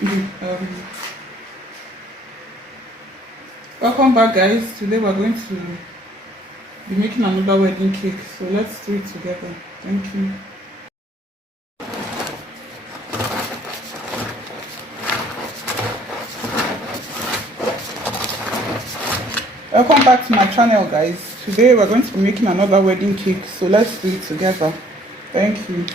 um, Welcome back, guys. Today we're going to be making another wedding cake, so let's do it together. Thank you. Welcome back to my channel, guys. Today we're going to be making another wedding cake, so let's do it together. Thank you.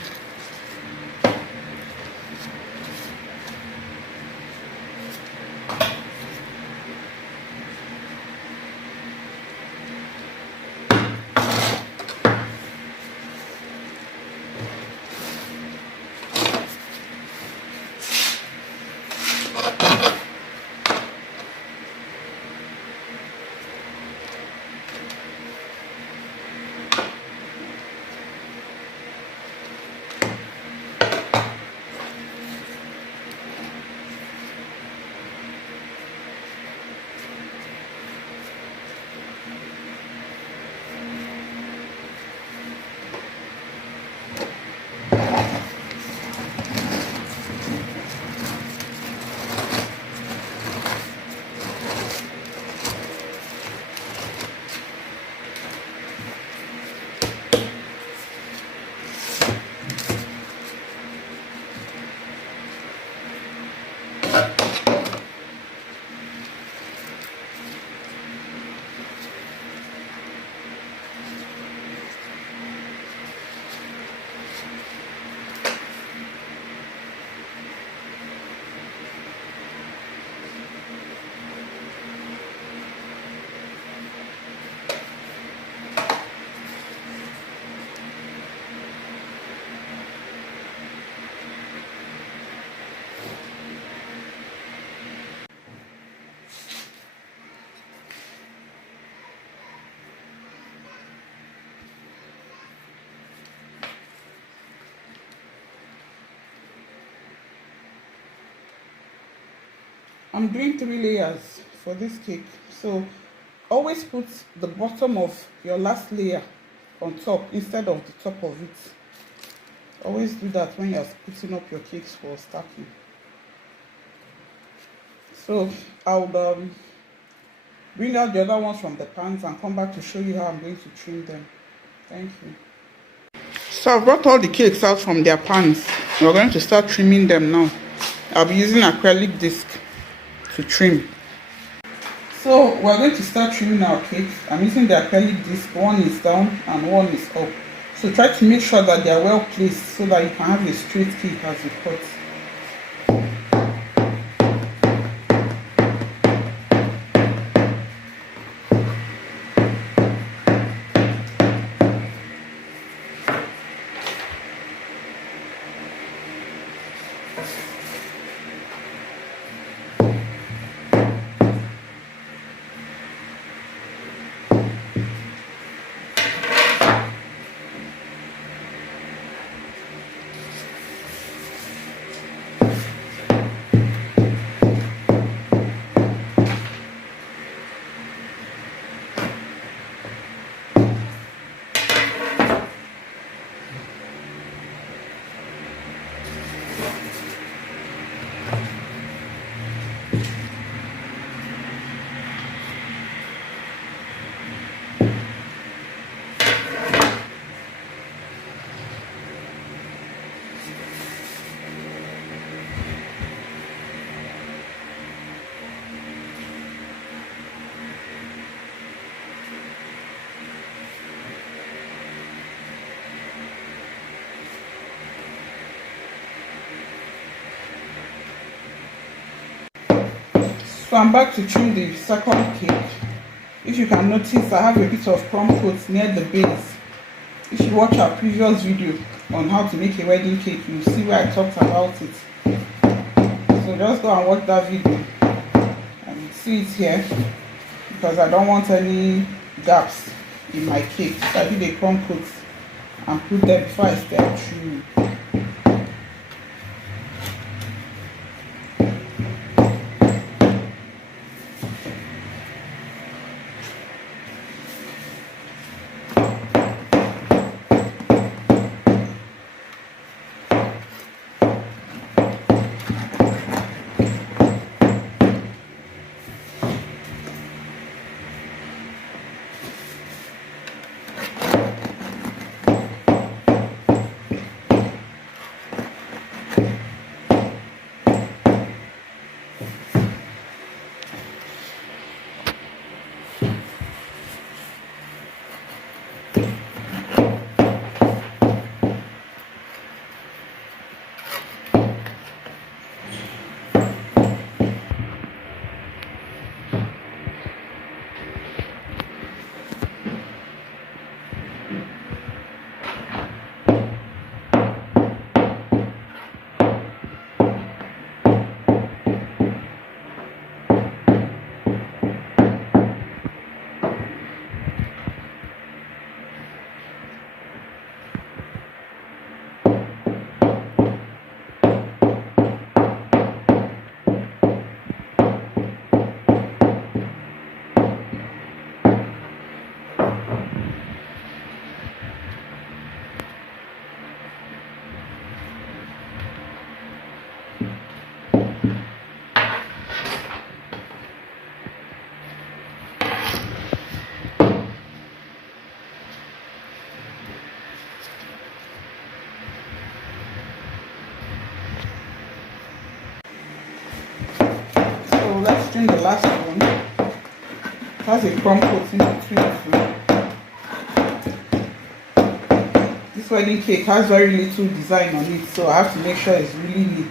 I'm doing 3 layers for this cake, so always put the bottom of your last layer on top instead of the top of it. Always do that when you're putting up your cakes for stacking. So I'll bring out the other ones from the pans and come back to show you how I'm going to trim them. Thank you. So I've brought all the cakes out from their pans. We're going to start trimming them now. I'll be using acrylic disc to trim. So we're going to start trimming our cakes. I'm using the acrylic disc. One is down and one is up. So try to make sure that they are well placed so that you can have a straight cake as you cut. So I'm back to trim the second cake. If you can notice, I have a bit of crumb coat near the base. If you watch our previous video on how to make a wedding cake, you'll see where I talked about it. So just go and watch that video and see it here, because I don't want any gaps in my cake. So I did a crumb coat and put them before I start trimming. trim the last one. It has a crumb coating between two. This wedding cake has very little design on it, so I have to make sure it's really neat.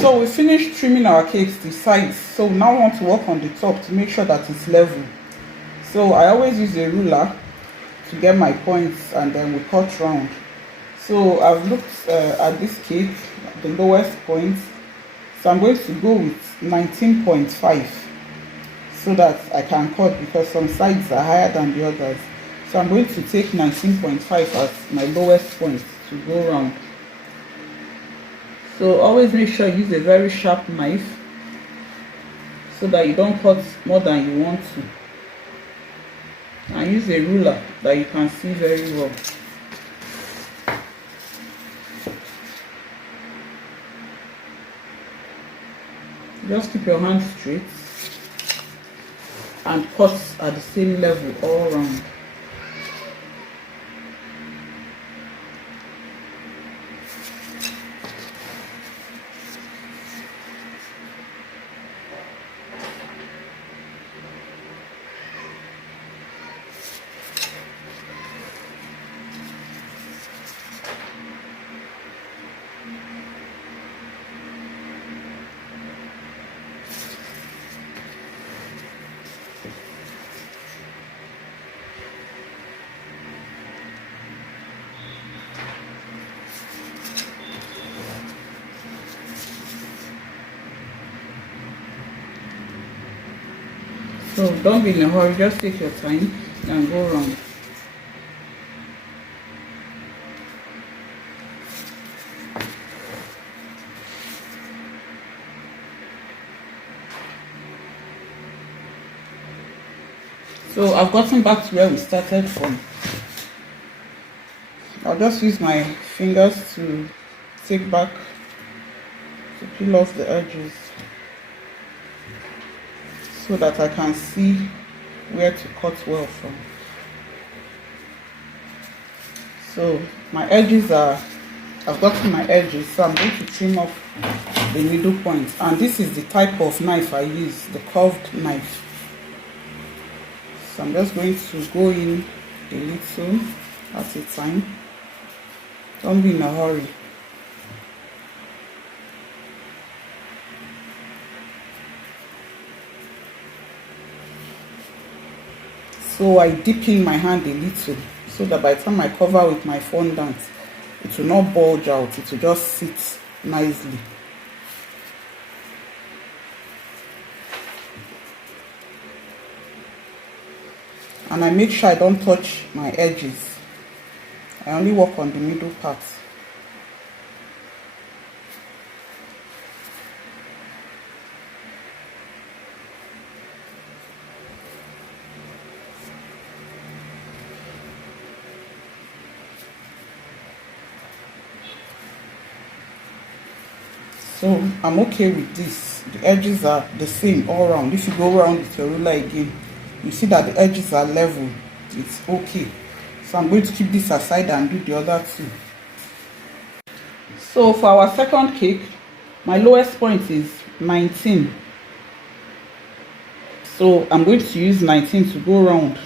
So we finished trimming our cakes to sides. So now we want to work on the top to make sure that it's level. So I always use a ruler to get my points, and then we cut round. So I've looked at this cake, the lowest point. So I'm going to go with 19.5 so that I can cut, because some sides are higher than the others. So I'm going to take 19.5 as my lowest point to go round. So always make sure you use a very sharp knife so that you don't cut more than you want to. And use a ruler that you can see very well. Just keep your hand straight and cut at the same level all around. So don't be in a hurry, just take your time and go round. So I've gotten back to where we started from. I'll just use my fingers to take back, to peel off the edges, so that I can see where to cut well from. So my edges are, I've gotten my edges, so I'm going to trim off the middle point. And this is the type of knife I use, the curved knife. So I'm just going to go in a little at a time. Don't be in a hurry. So I dip in my hand a little, so that by the time I cover with my fondant, it will not bulge out, it will just sit nicely. And I make sure I don't touch my edges. I only work on the middle part. So I'm okay with this. The edges are the same all around. If you go around with your ruler again, you see that the edges are level. It's okay. So I'm going to keep this aside and do the other two. So for our second cake, my lowest point is 19. So I'm going to use 19 to go around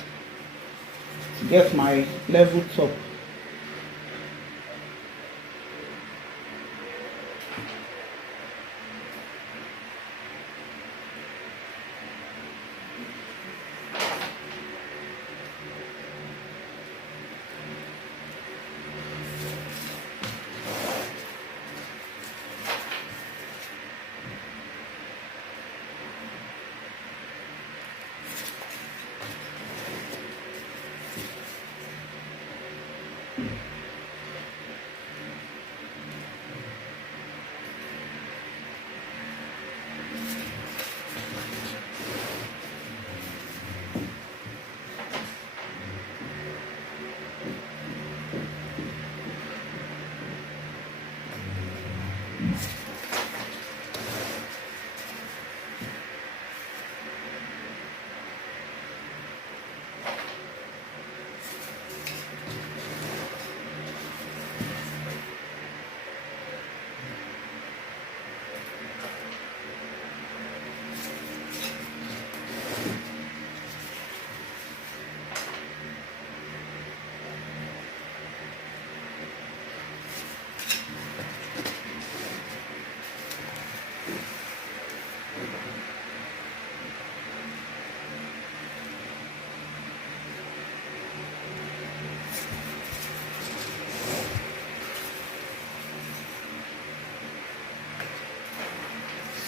to get my level top.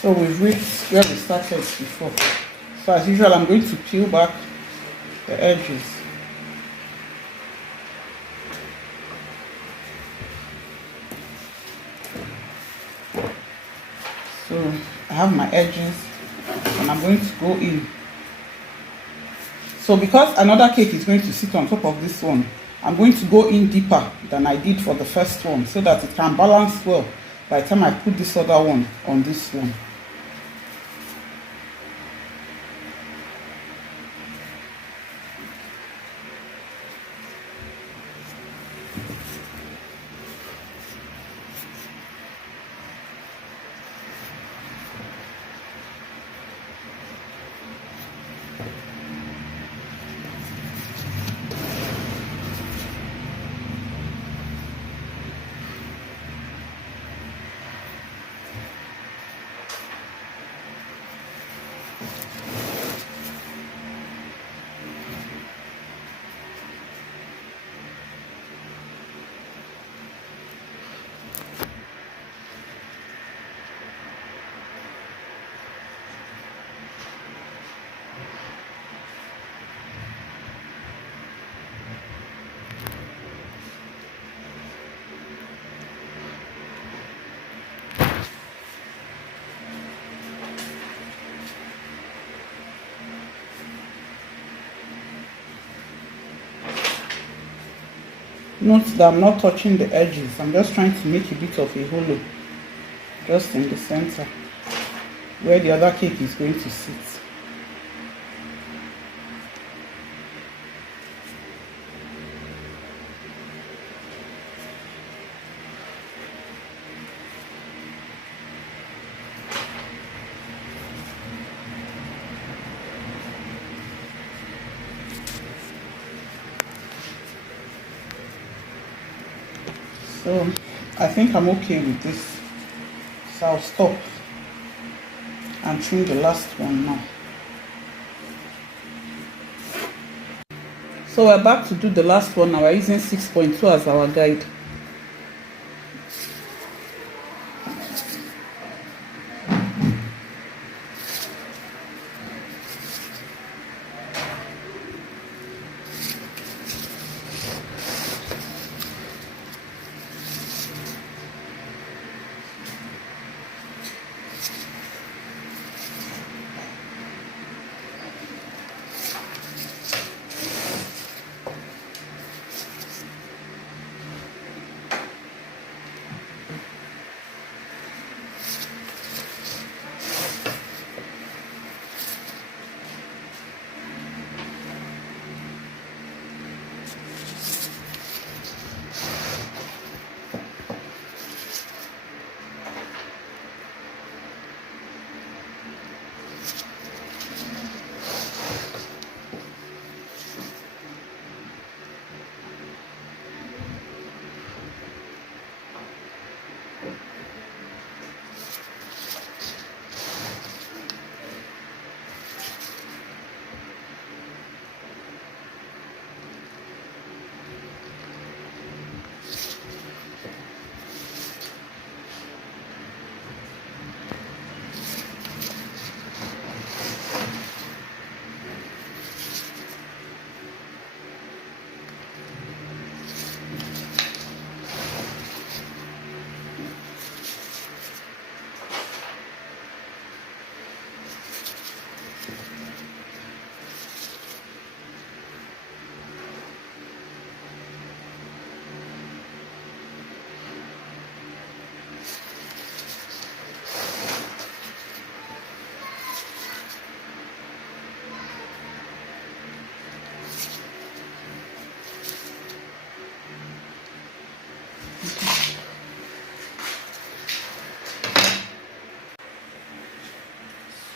So we've reached where we started before. So as usual, I'm going to peel back the edges. So I have my edges and I'm going to go in. So because another cake is going to sit on top of this one, I'm going to go in deeper than I did for the first one so that it can balance well by the time I put this other one on this one. Note that I'm not touching the edges. I'm just trying to make a bit of a hollow just in the center where the other cake is going to sit. So I think I'm okay with this. So I'll stop and trim the last one now. So we're back to do the last one now. We're using 6.2 as our guide.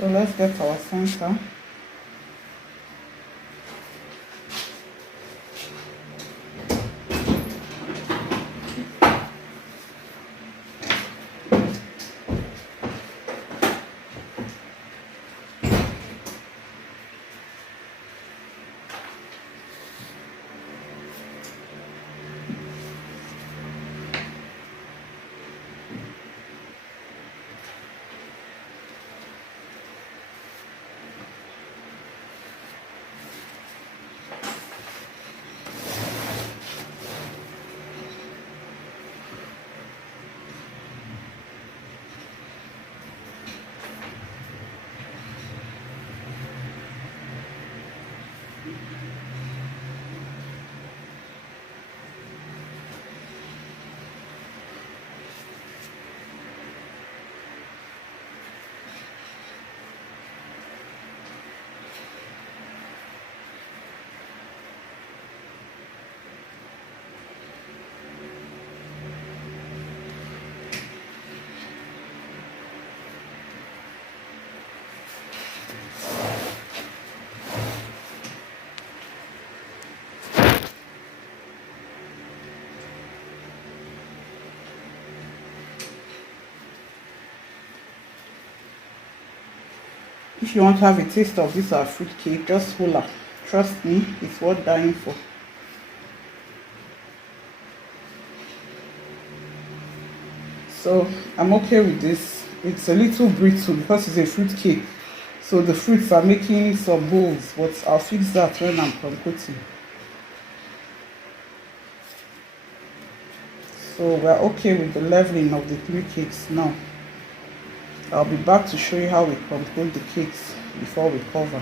So let's get our center. If you want to have a taste of this our fruit cake, just holla. Trust me, it's worth dying for. So I'm okay with this. It's a little brittle because it's a fruit cake. So the fruits are making some holes, but I'll fix that when I'm compoting. So we're okay with the leveling of the 3 cakes now. I'll be back to show you how we compose the cakes before we cover.